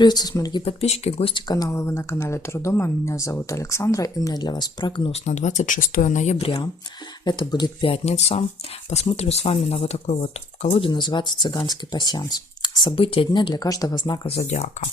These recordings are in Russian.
Приветствую, мои дорогие подписчики, гости канала. Вы на канале Таро Дома. Меня зовут Александра, и у меня для вас прогноз на 26 ноября. Это будет пятница. Посмотрим с вами на вот такой вот колоде, называется «Цыганский пасьянс». События дня для каждого знака зодиака.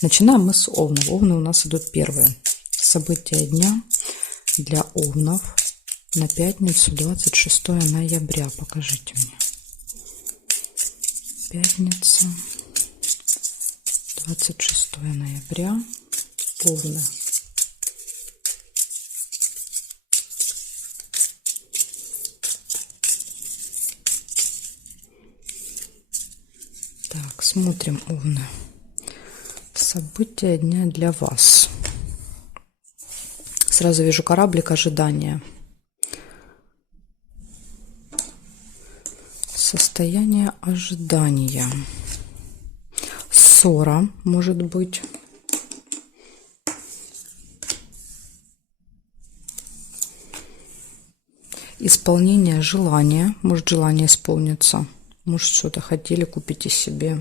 Начинаем мы с Овнов. Овны у нас идут первые. События дня для Овнов на пятницу, 26 ноября. Покажите мне. Пятница. 26 ноября. Овны. Так, смотрим, Овны. События дня для вас. Сразу вижу кораблик ожидания. Состояние ожидания. Ссора, может быть. Исполнение желания. Может, желание исполнится. Может, что-то хотели, купите себе.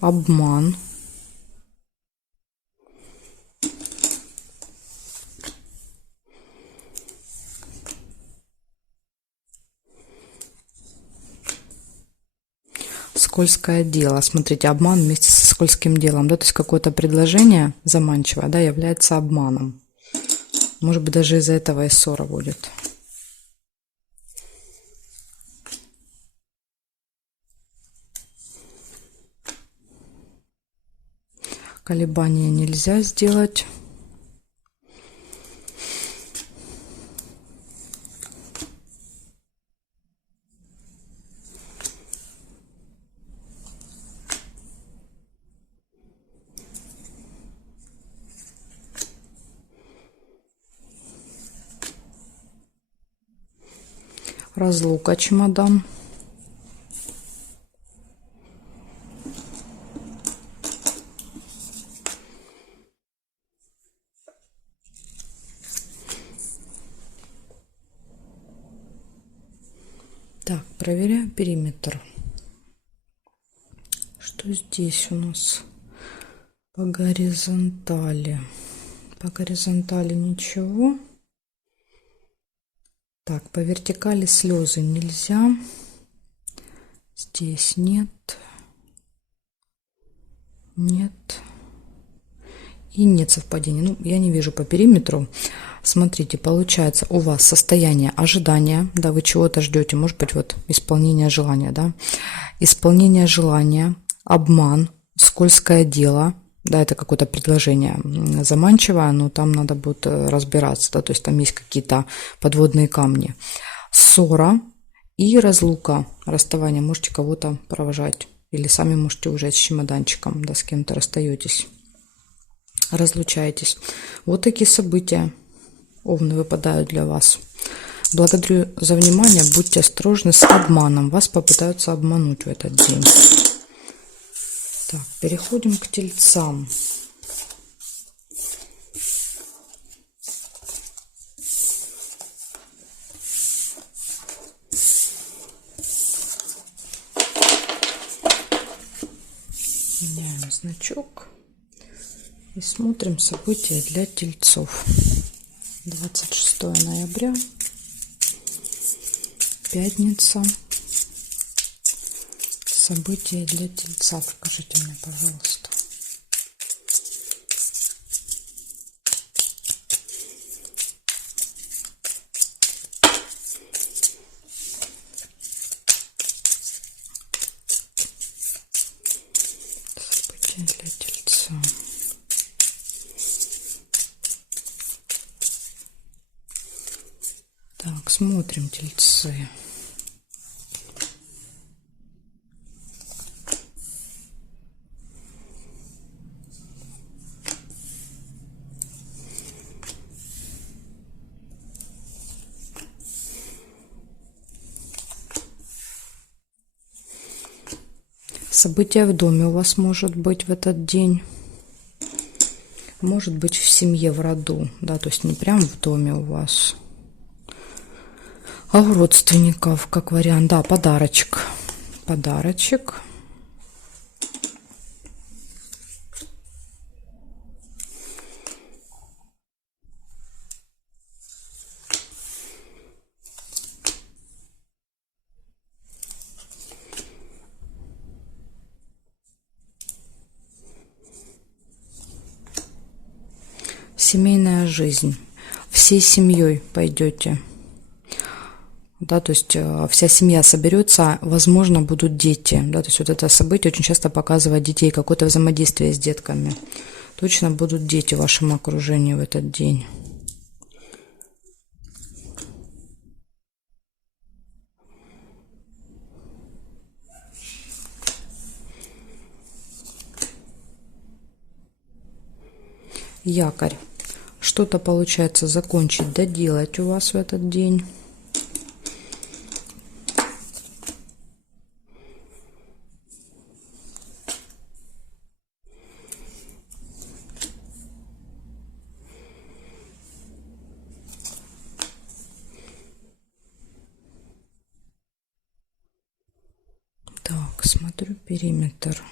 Обман. Скользкое дело. Смотрите, обман вместе со скользким делом, да, то есть какое-то предложение заманчивое, да, является обманом. Может быть, даже из-за этого и ссора будет. Колебания нельзя сделать. Разлука, чемодан. Так, проверяю периметр. Что здесь у нас по горизонтали? По горизонтали ничего. Так, по вертикали слезы нельзя. Здесь нет. Нет. И нет совпадений. Ну, я не вижу по периметру. Смотрите, получается у вас состояние ожидания. Да, вы чего-то ждете. Может быть, вот исполнение желания, да. Исполнение желания, обман, скользкое дело. Да, это какое-то предложение заманчивое, но там надо будет разбираться, да, то есть там есть какие-то подводные камни. Ссора и разлука, расставание. Можете кого-то провожать или сами можете уезжать с чемоданчиком, да, с кем-то расстаетесь, разлучаетесь. Вот такие события, Овны, выпадают для вас. Благодарю за внимание. Будьте осторожны с обманом. Вас попытаются обмануть в этот день. Так, переходим к Тельцам. Меняем значок и смотрим события для Тельцов. 26 ноября, пятница. События для Тельца. Покажите мне, пожалуйста. События для Тельца. Так, смотрим, Тельцы. События в доме у вас может быть в этот день. Может быть в семье, в роду. Да, то есть не прям в доме у вас. А у родственников, как вариант, да, подарочек. подарочек. Семейная жизнь. Всей семьей пойдете. Да, то есть вся семья соберется, возможно, будут дети. Да, то есть вот это событие очень часто показывает детей, какое-то взаимодействие с детками. Точно будут дети в вашем окружении в этот день. Якорь. Что-то получается закончить, доделать у вас в этот день. Так, смотрю периметр.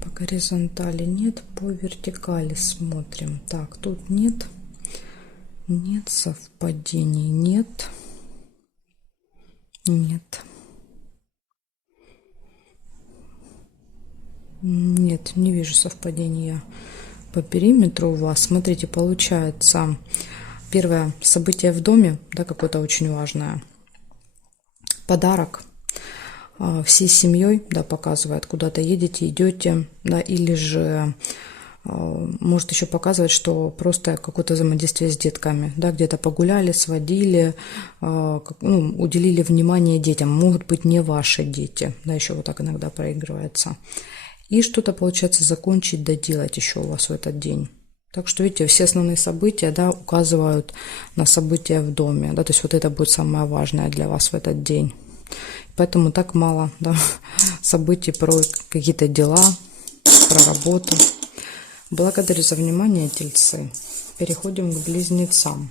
По горизонтали нет, по вертикали смотрим. Так, тут нет. Нет совпадений, нет. Нет. Нет, не вижу совпадения по периметру у вас. Смотрите, получается первое событие в доме, да, какое-то очень важное. Подарок всей семьей, да, показывает, куда-то едете, идете, да, или же может еще показывать, что просто какое-то взаимодействие с детками, да, где-то погуляли, сводили, уделили внимание детям, могут быть не ваши дети, да, еще вот так иногда проигрывается. И что-то получается закончить, доделать еще у вас в этот день. Так что, видите, все основные события, да, указывают на события в доме, да, то есть вот это будет самое важное для вас в этот день. Поэтому так мало, да, событий про какие-то дела, про работу. Благодарю за внимание, тельцы. Переходим к близнецам.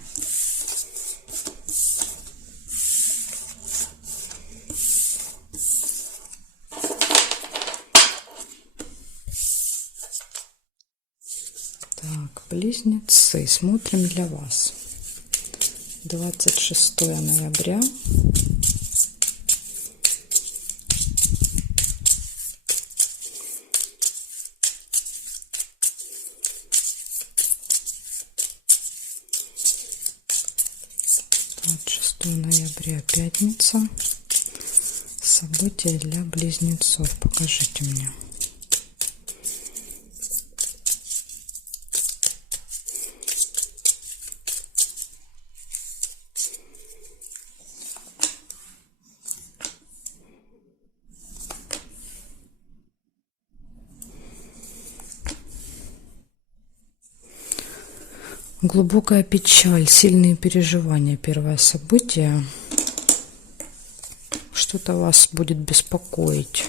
Так, близнецы. Смотрим для вас. 26 ноября. Ноября, пятница. События для близнецов. Покажите мне. Глубокая печаль, сильные переживания. Первое событие. Что-то вас будет беспокоить.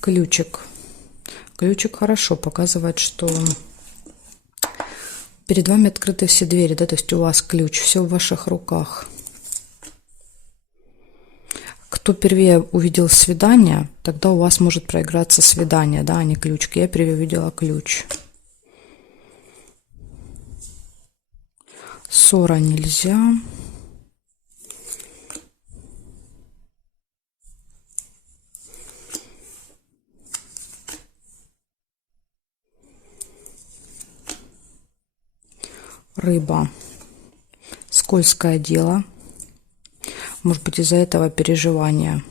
Ключик. Ключик хорошо показывает, что перед вами открыты все двери, да, то есть у вас ключ, все в ваших руках. Кто первее увидел свидание, тогда у вас может проиграться свидание, да, а не ключ. Я первее увидела ключ. Ссора нельзя. Рыба. Скользкое дело. Может быть, из-за этого переживания.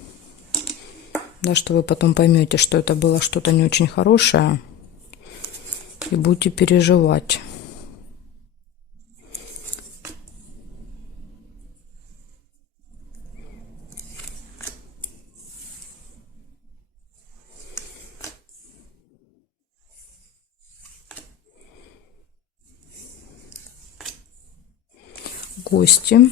Да, что вы потом поймете, что это было что-то не очень хорошее. И будете переживать. Гости.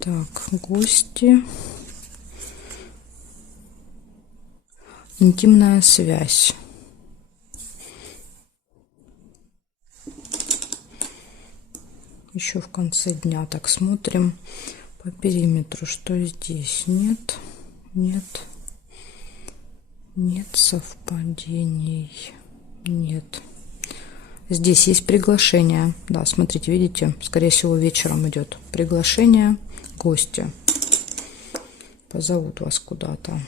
Так, гости. Интимная связь. Еще в конце дня так смотрим по периметру, что здесь. Нет, нет, нет совпадений, нет. Здесь есть приглашение. Да, смотрите, видите, скорее всего вечером идет приглашение, гости. Позовут вас куда-то.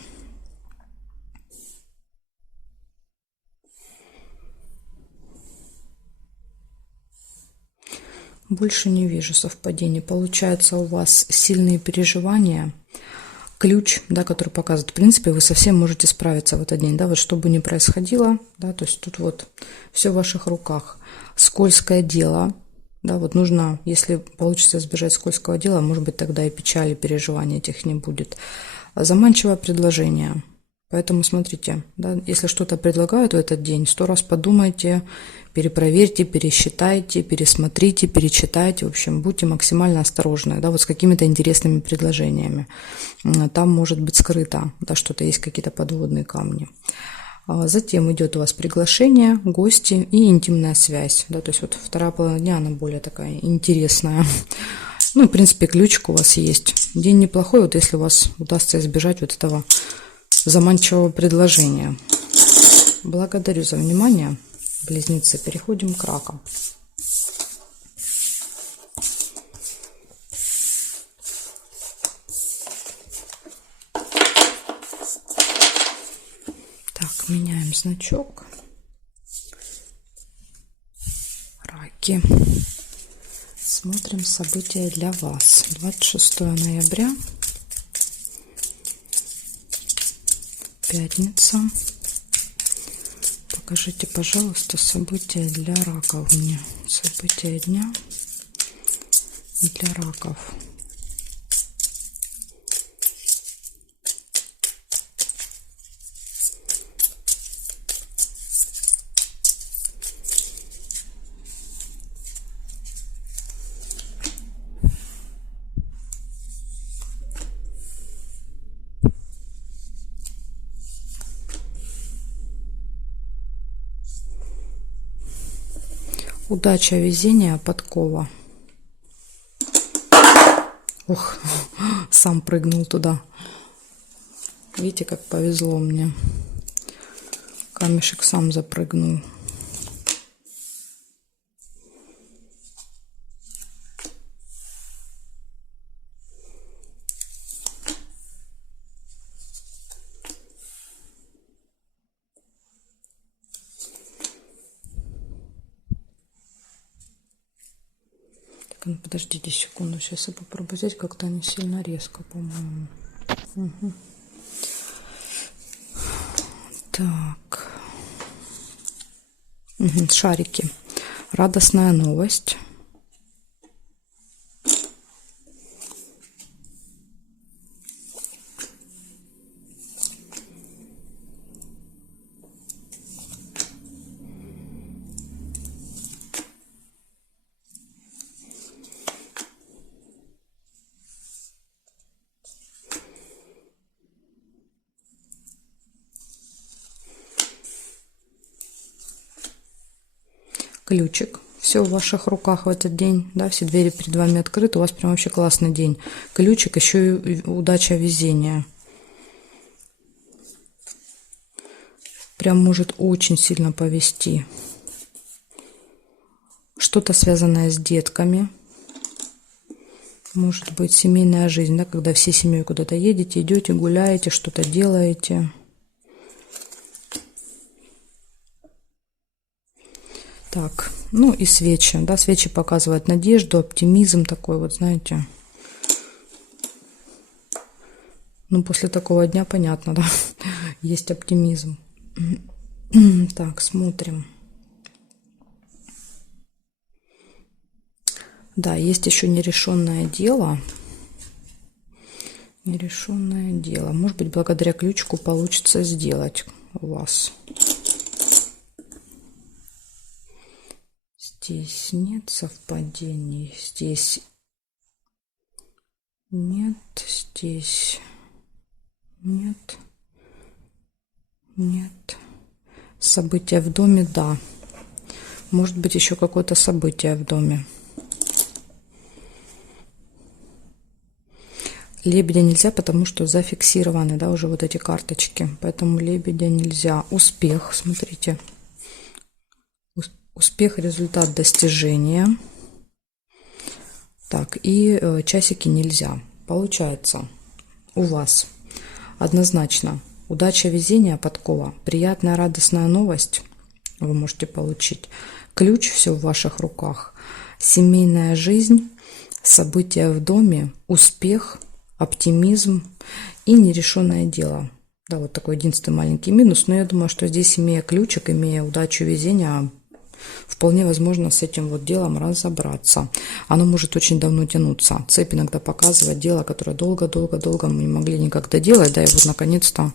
Больше не вижу совпадений. Получается, у вас сильные переживания. Ключ, да, который показывает, в принципе, вы совсем можете справиться в этот день, да, вот что бы ни происходило, да, то есть тут вот все в ваших руках. Скользкое дело, да, вот нужно, если получится избежать скользкого дела, может быть, тогда и печали, переживаний этих не будет. Заманчивое предложение. Поэтому смотрите, да, если что-то предлагают в этот день, 100 раз подумайте, перепроверьте, пересчитайте, пересмотрите, перечитайте. В общем, будьте максимально осторожны, да, вот с какими-то интересными предложениями. Там может быть скрыто, да, что-то есть, какие-то подводные камни. Затем идет у вас приглашение, гости и интимная связь. Да, то есть вот вторая половина дня, она более такая интересная. Ну, в принципе, ключик у вас есть. День неплохой, вот если у вас удастся избежать вот этого заманчивого предложения. Благодарю за внимание, близнецы. Переходим к ракам. Так, меняем значок. Раки. Смотрим события для вас. 26 ноября. Пятница. Покажите, пожалуйста, события для раков мне. События дня для раков. Удача, везение, подкова. Ух, сам прыгнул туда. Видите, как повезло мне. Камешек сам запрыгнул. Ну, подождите секунду, сейчас я попробую взять, как-то не сильно резко, по-моему. Угу. Так. Угу. Шарики. Радостная новость. Ключик. Все в ваших руках в этот день, да, все двери перед вами открыты, у вас прям вообще классный день. Ключик, еще и удача, везение. Прям может очень сильно повезти. Что-то связанное с детками. Может быть, семейная жизнь, да, когда всей семьей куда-то едете, идете, гуляете, что-то делаете. Так, ну и свечи, да, свечи показывают надежду, оптимизм такой вот, знаете. Ну, после такого дня понятно, да, есть оптимизм. Так, смотрим. Да, есть еще нерешенное дело. Нерешенное дело. Может быть, благодаря ключику получится сделать у вас. Здесь нет совпадений. Здесь нет. Здесь нет. Нет. События в доме, да. Может быть, еще какое-то событие в доме. Лебедя нельзя, потому что зафиксированы, да, уже вот эти карточки. Поэтому лебедя нельзя. Успех, смотрите. Успех, результат, достижения. Так, и часики нельзя. Получается, у вас однозначно удача, везение, подкова, приятная, радостная новость вы можете получить. Ключ, все в ваших руках. Семейная жизнь, события в доме, успех, оптимизм и нерешенное дело. Да, вот такой единственный маленький минус. Но я думаю, что здесь, имея ключик, имея удачу, везение, вполне возможно с этим вот делом разобраться. Оно может очень давно тянуться. Цепь иногда показывает дело, которое долго-долго-долго мы не могли никак доделать. Да, и вот наконец-то,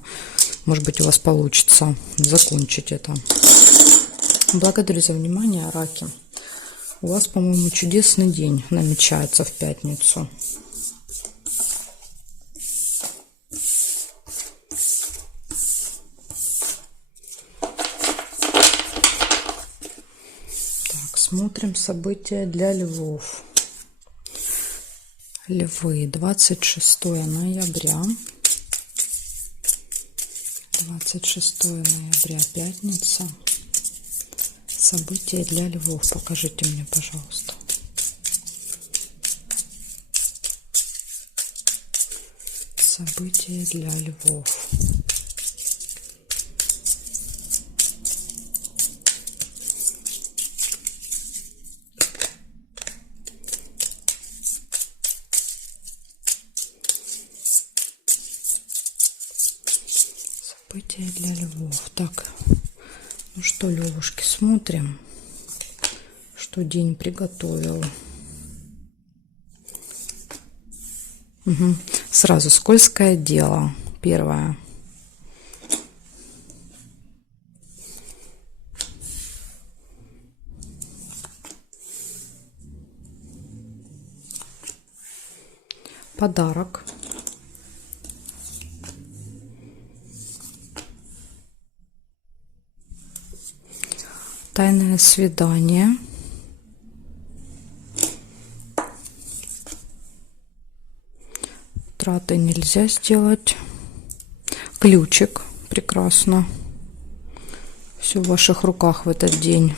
может быть, у вас получится закончить это. Благодарю за внимание, раки. У вас, по-моему, чудесный день намечается в пятницу. Смотрим события для львов. Львы, 26 ноября. 26 ноября, пятница. События для львов. Покажите мне, пожалуйста. События для львов. События для львов. Так, ну что, львушки, смотрим, что день приготовил. Угу. Сразу скользкое дело. Первое. Подарок. Тайное свидание. Траты нельзя сделать. Ключик. Прекрасно. Все в ваших руках в этот день.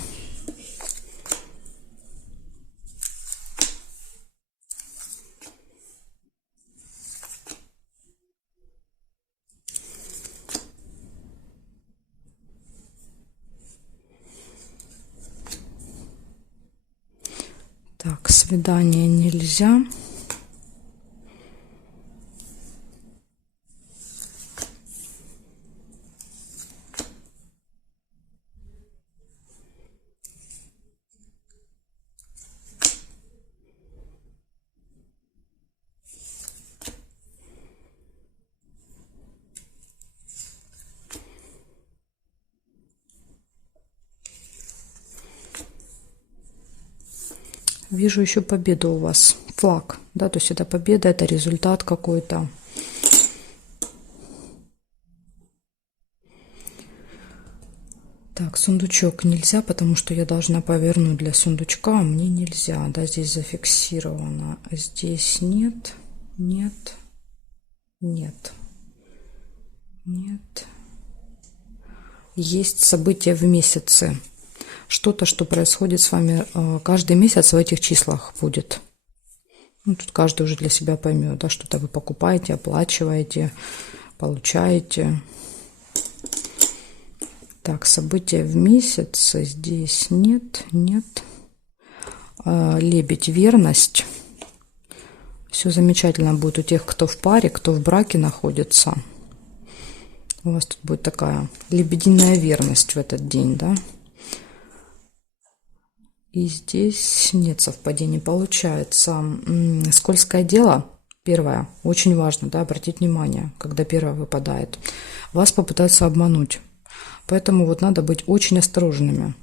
Так, свидание нельзя. Вижу еще победу у вас. Флаг, да, то есть это победа, это результат какой-то. Так, сундучок нельзя, потому что я должна повернуть для сундучка, а мне нельзя, да, здесь зафиксировано. Здесь нет, нет, нет, нет. Есть события в месяце. Что-то, что происходит с вами каждый месяц в этих числах будет. Ну, тут каждый уже для себя поймет, да, что-то вы покупаете, оплачиваете, получаете. Так, события в месяце здесь нет, нет. Лебедь, верность. Все замечательно будет у тех, кто в паре, кто в браке находится. У вас тут будет такая лебединая верность в этот день, да. И здесь нет совпадений. Получается, скользкое дело, первое, очень важно, да, обратить внимание, когда первое выпадает. Вас попытаются обмануть. Поэтому вот надо быть очень осторожными.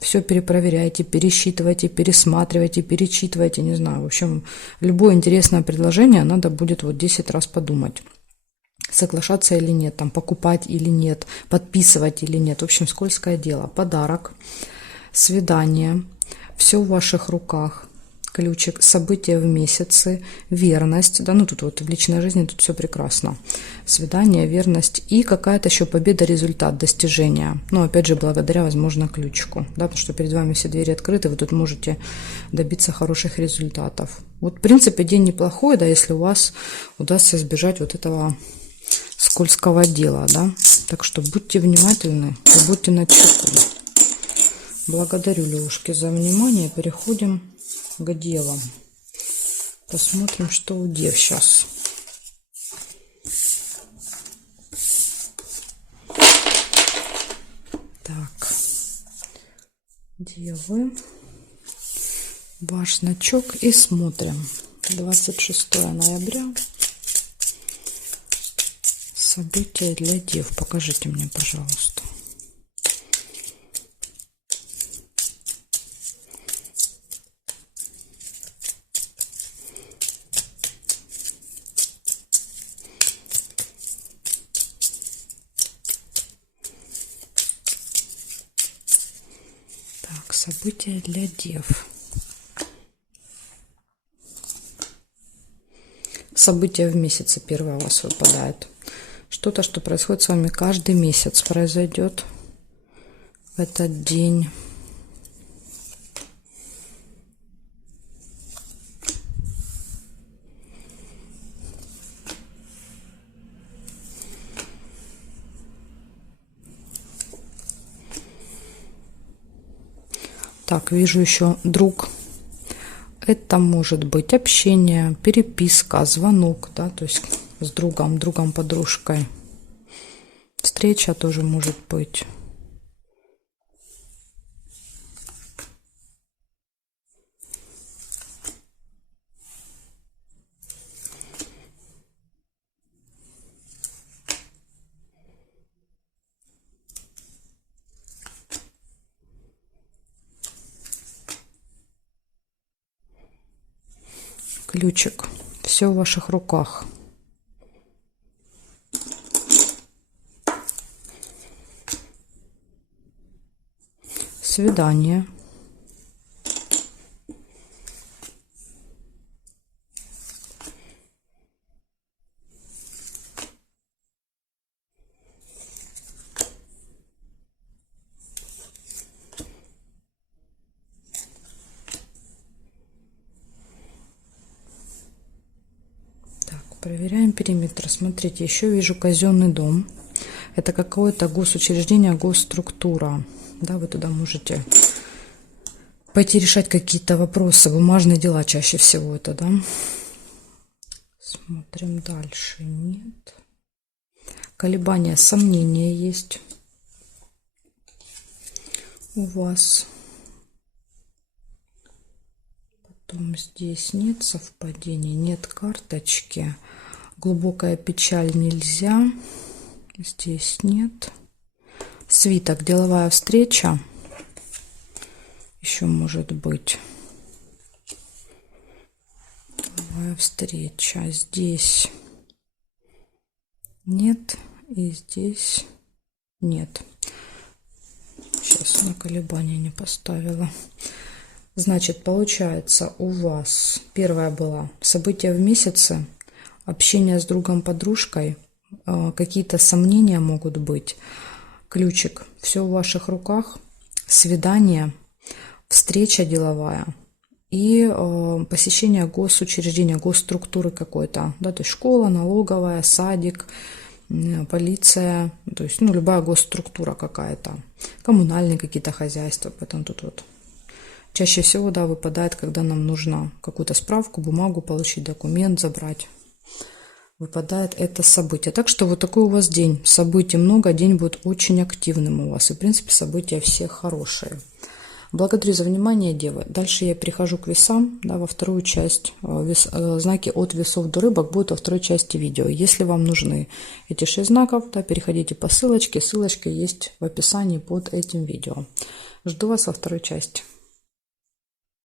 Все перепроверяйте, пересчитывайте, пересматривайте, перечитывайте, не знаю. В общем, любое интересное предложение надо будет вот 10 раз подумать. соглашаться или нет, там, покупать или нет, подписывать или нет. В общем, скользкое дело. Подарок, свидание, все в ваших руках. Ключик, события в месяце, верность, да, ну тут вот в личной жизни тут все прекрасно. Свидание, верность и какая-то еще победа, результат, достижение. Ну, опять же, благодаря, возможно, ключику, да, потому что перед вами все двери открыты, вы тут можете добиться хороших результатов. Вот, в принципе, день неплохой, да, если у вас удастся избежать вот этого скользкого дела, да. Так что будьте внимательны и будьте начеку. Благодарю, Левушки, за внимание. Переходим к девам. Посмотрим, что у дев сейчас. Так, девы, ваш значок и смотрим. 26 ноября. События для дев. Покажите мне, пожалуйста. События для дев. События в месяце первое у вас выпадает. Что-то, что происходит с вами каждый месяц, произойдет в этот день. Так, вижу еще друг. Это может быть общение, переписка, звонок, да, то есть с другом, подружкой. Встреча тоже может быть. Ключик. Все в ваших руках. Свидание. Проверяем периметр. Смотрите, еще вижу казенный дом. Это какое-то госучреждение, госструктура. Да, вы туда можете пойти решать какие-то вопросы, бумажные дела чаще всего это, да. Смотрим дальше. Нет. Колебания, сомнения есть у вас. Потом здесь нет совпадений, нет карточки. Глубокая печаль нельзя. Здесь нет. Свиток, деловая встреча. Еще может быть. Деловая встреча. Здесь нет. И здесь нет. Сейчас на колебания не поставила. Значит, получается, у вас первое было события в месяце, общение с другом, подружкой, какие-то сомнения могут быть. Ключик, все в ваших руках, свидание, встреча деловая и посещение госучреждения, госструктуры какой-то, да, то есть школа, налоговая, садик, полиция, то есть, ну, любая госструктура какая-то, коммунальные какие-то хозяйства, поэтому тут вот. Чаще всего, да, выпадает, когда нам нужно какую-то справку, бумагу получить, документ забрать. Выпадает это событие. Так что вот такой у вас день. Событий много, день будет очень активным у вас. И, в принципе, события все хорошие. Благодарю за внимание, девы. Дальше я перехожу к весам, да, во вторую часть. Знаки от весов до рыбок будут во второй части видео. Если вам нужны эти 6 знаков, да, переходите по ссылочке. Ссылочка есть в описании под этим видео. Жду вас во второй части.